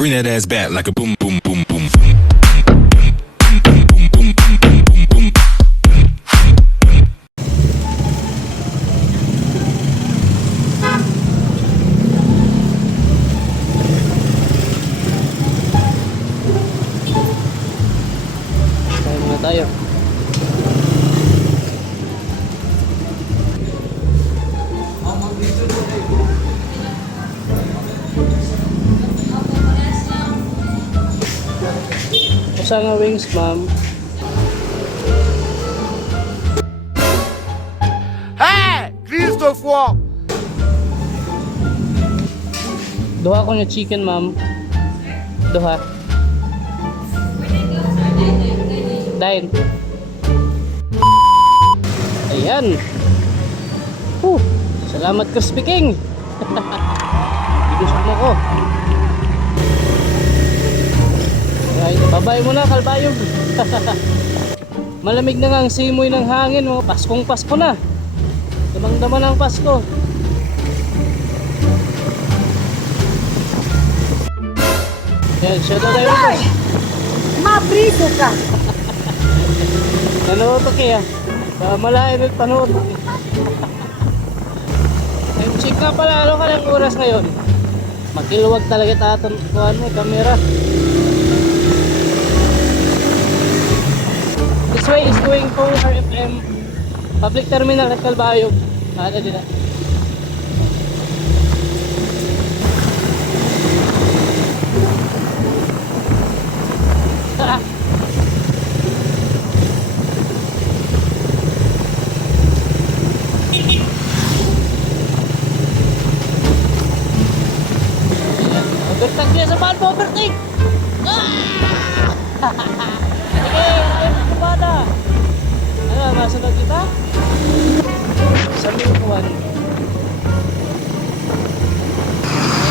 Bring that ass back like a boom, boom, boom, boom. Tayo muna tayo. Usa nga wings, ma'am. Hey! Christopher! Duha ko nga chicken, ma'am. Duha. Dain. Ayan. Salamat, Crispy King. Gusto mo ko. Right, babay mo na, kalbayog. Malamig na nga ang simoy ng hangin, oh. Paskong Pasko na. Damang-daman ang Pasko. Yan, shout out tayo ito. Mabriso ka. Nanood ko kaya. Malayo ng panood. Check nga pala, ano ka ng oras ngayon? Magkiluwag talaga taton ko ano, camera. This way is going to RFM Public Terminal at Calbayog. Ada din na. Overtake dia sa mahal po, overtake! Sige, ayun, kumada. Ano, masunod kita? Sa minuan.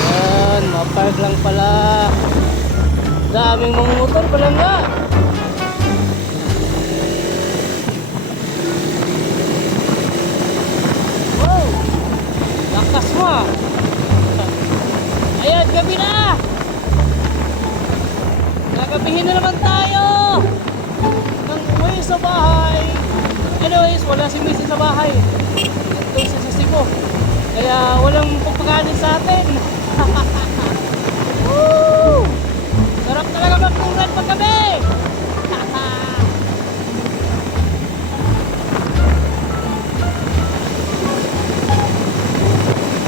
Ayan, mapark lang pala. Daming mga motor pala nga. Wow! Lakas mo ah! Ayan, gabi na! Gagabihin na naman tayo! Nang uwi sa bahay. Anyways, wala si Mrs. sa bahay. Ito sa Cebu. Kaya walang pagpakanin sa atin. Woo! Sarap talaga magtulad paggabi!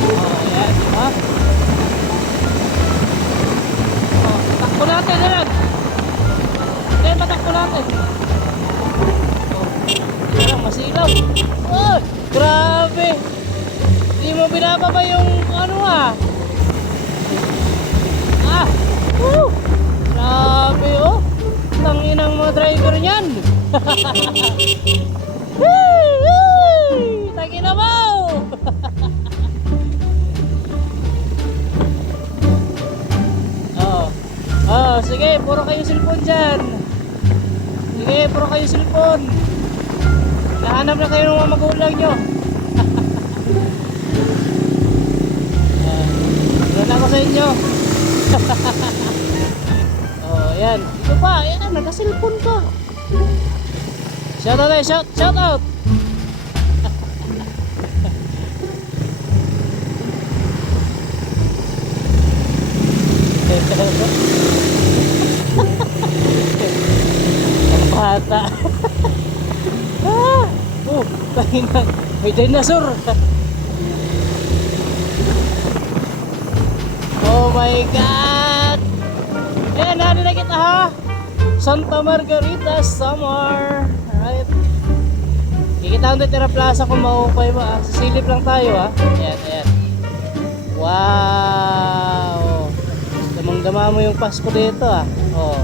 Oh, ayan, diba? Takbo natin, ayan. Hindi, matakbo natin. Ayan, masilaw. Oh, grabe. Hindi mo binababa yung ano ah. Grabe oh. Tanginang mga driver niyan. Tangina mo. Sige, puro kayo cellphone dyan. Sige, puro kayo cellphone. Nahanap na kayo ng mga magulang nyo. Wala na ako sa inyo. Ayan. Ito pa, ayan, naka-cellphone ka. Shout out tayo, shout out. Ang bata. Tangina, may dinosaur. Oh my God. Ayan, nari na kita ha. Santa Margarita, Samar. Alright. Kikita ko Tira Plaza kung maupay ba. Sisilip lang tayo ha. Ayan, ayan. Wow. Damang-dama mo yung Pasko dito ah. Oh.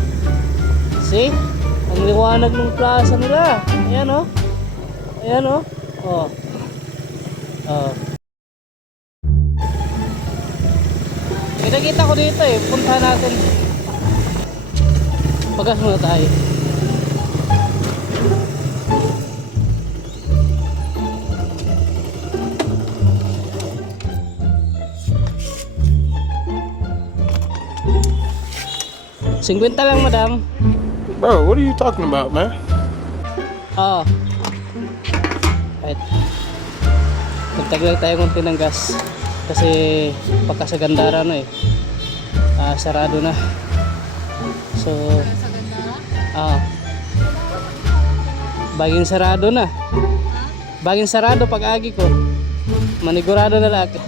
See? Ang liwanag ng plaza nila. Ayan oh. Ayan oh. Oh. Oh. Kita ko dito eh. Punta natin. Pagas muna tayo. 50 lang, madam. Bro, what are you talking about, man? Oo. Right. Magtaglag tayo konti ng gas. Kasi pagkasagandara na eh. Sarado na. So, baging sarado na. Baging sarado pag agi ko. Manigurado na laki.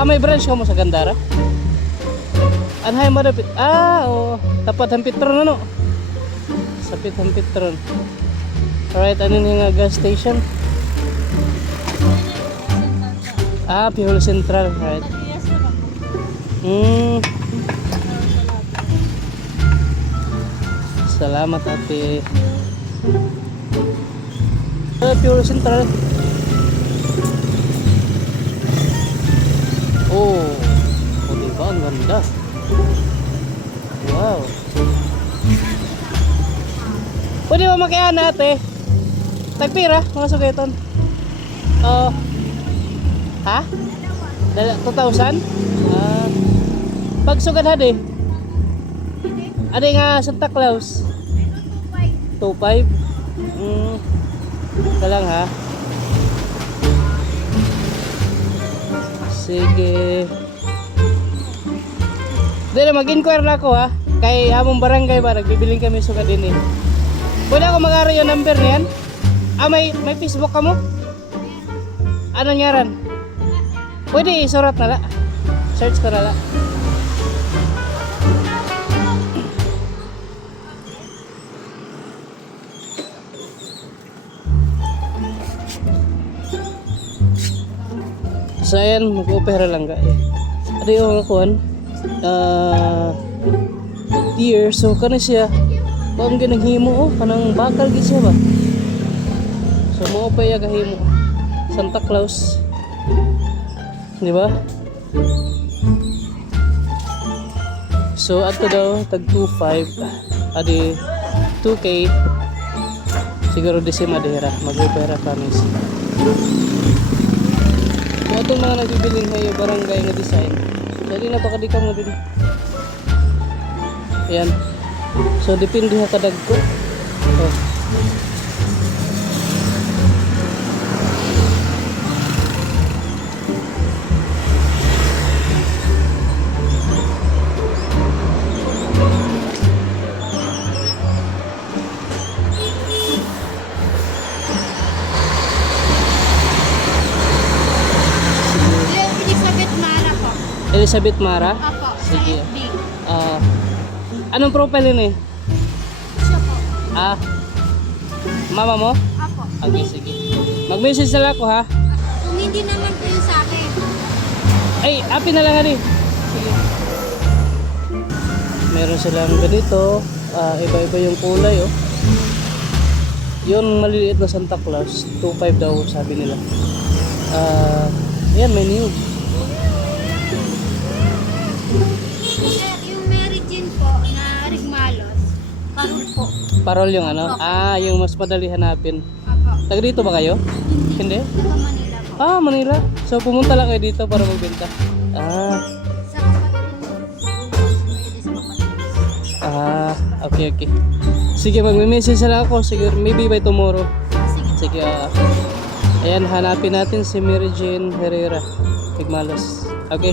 May branch ka mo sa Gandara? Anhay madapit. Oo. Tapat ang Petron ano? Sapit ang Petron. Alright, ano yung gas station? Pihol Central. Right. Salamat ate. Pihol Central. Oh, diba? Ang ganda. Wow. Pwede ba makiaan ate? Tagpira, mga sugeton. Ha? 2,000? Pagsugad hadi? Adi nga Santa Claus? 2,500? Kalang ha? Sige. Dili mag-inquire na ako ha. Kay among barangay ba nagbibiling kami suga din eh. Pwede ako mag-aro yung number niyan? May Facebook ka mo? Ano nyaran? Pwede isurat na la. Search ko na la. So ayan, mag-opera lang ka eh. Ano yung akuan? Deer, so kana siya. Kung ginahimo oh, kanang bakal gid siya ba? So mo pa ya kahimo. Santa Claus. Di ba? So ato daw tag 2,500. Adi 2K. Siguro December dihera mag-opera kami. So itong mga nagbibiling ngayon barangay na design. So di napakadikam mo din. Ayan. So depende ha kadag ko. Elizabeth Mara po. Elizabeth Mara? Apo. Sige. FB. Anong profile yun eh? Siya po. Mama mo? Apo. Okay, sige. Mag-message na lang ako ha. Kung hindi naman po yung sa akin. Ay, api na lang ali. Sige. Meron silang ganito. Iba-iba yung kulay oh. Yung maliliit na Santa Claus, 2,500 daw sabi nila. Ayan, may new. Sir, yung Mary Jane po na Rigmalos, parol po. Parol yung ano? Yung mas madali hanapin. Apo. Taga dito ba kayo? Hindi? Taga Manila po. Manila. So pumunta lang kayo dito para magbenta. Sa kapatid. Okay. Sige, mag-message na lang ako. Siguro, maybe by tomorrow. Sige, ayan, hanapin natin si Mary Jane Herrera Pigmalos. Okay.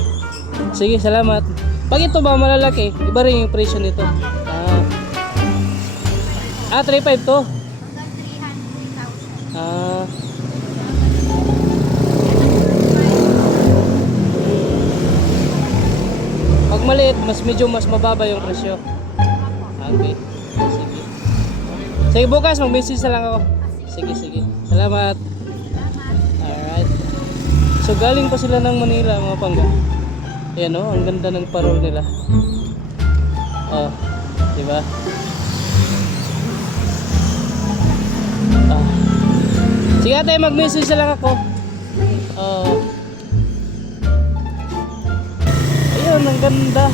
Sige, salamat. Pag ito ba malalaki, iba rin yung presyo nito. 3,500 to. Pag maliit, mas mababa yung presyo. Okay. Sige. Sige, bukas mag-message na lang ako. Sige. Salamat. Alright. So galing pa sila ng Manila mga pangga. Ayan o, ang ganda ng parol nila. Diba? Sige ate, mag-message na lang ako. Ayun, ang ganda.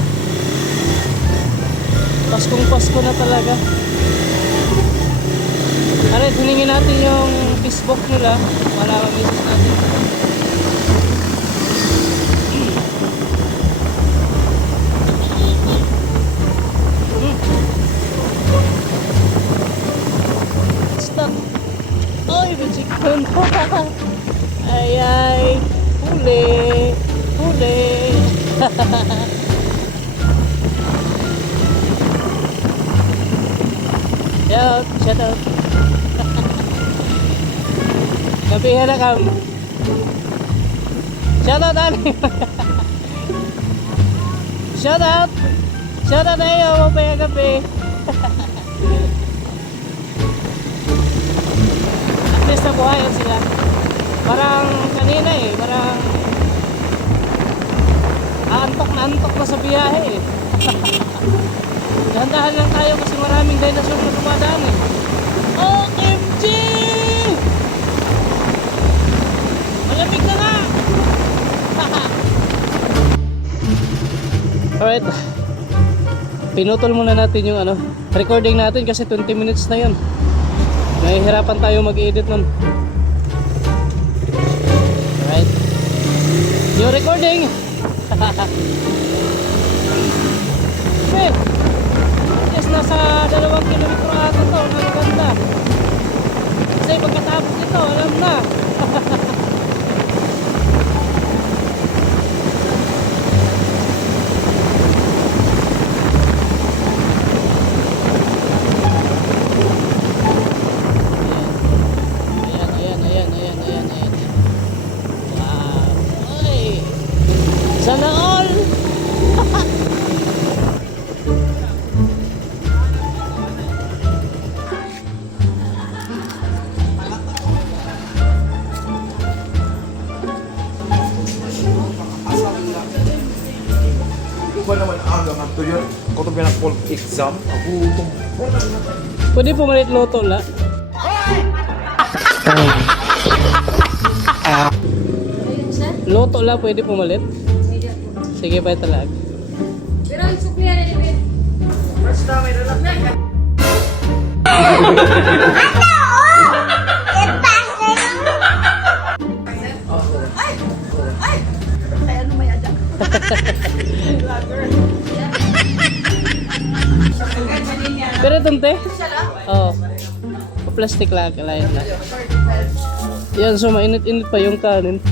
Paskong Pasko na talaga. Alright, hiningin natin yung Facebook nila. Wala, mag-message natin. Shout out. Gabihan na kam. Shout out ani. Shout out. Shout out na iyo mo pa yung gabi. At least nabuhayan sila. Parang kanina parang antok na sa biyahe Dahan-dahan lang tayo kasi maraming dinosaur na dumadaan OMG! Malamig na nga! Alright. Pinutol muna natin yung recording natin kasi 20 minutes na yun. Nahihirapan tayo mag-edit nun. Alright. New recording! Yes, nasa 2 kilometro ata to na maganda. Kasi pagkatapos ito, alam na. Ayan. Wow. Oy. Sana all. Ba naman aga nga to yun? Kung ito pinag-full exam, ako itong... Pwede pumalit loto la. Loto la pwede pumalit? Sige pa talag. Pero ang suklihan na din. Pero tunte? Oo. Plastic lang, kalayan na. Yan, so mainit-init pa yung kanin.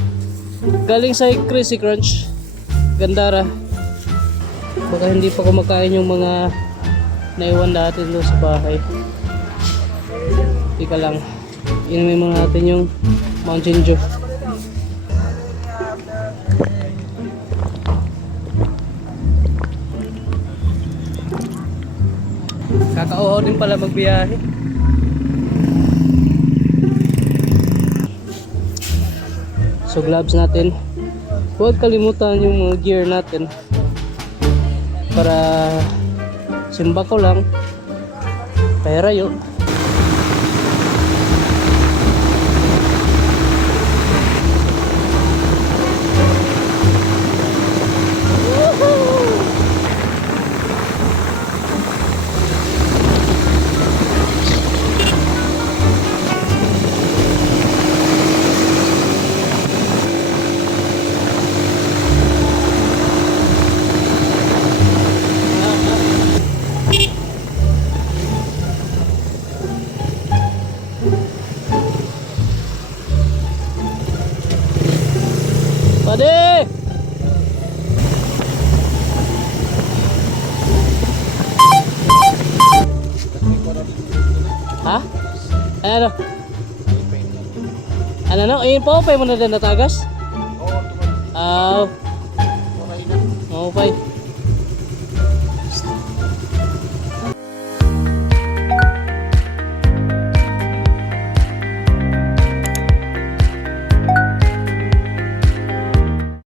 Galing sa Crispy Crunch. Gandara. Baka hindi pa kumakain yung mga naiwan natin doon sa bahay. Ika lang. Inumin muna natin yung Mountain Dew. Kakauhaw din pala magbiyahe. So gloves natin. Huwag kalimutan yung mga gear natin. Para simba ko lang. Pera yun. Pade! Ha? Ay, ano? Ano no? Ayun po, pay mo na din natagas? Oo, ito. Ah, okay.